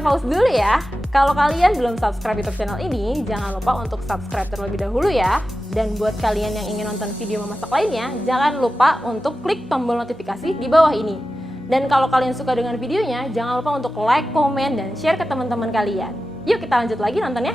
kita pause dulu ya. Kalau kalian belum subscribe YouTube channel ini, jangan lupa untuk subscribe terlebih dahulu ya. Dan buat kalian yang ingin nonton video memasak lainnya, jangan lupa untuk klik tombol notifikasi di bawah ini. Dan kalau kalian suka dengan videonya, jangan lupa untuk like, komen, dan share ke teman-teman kalian. Yuk kita lanjut lagi nontonnya.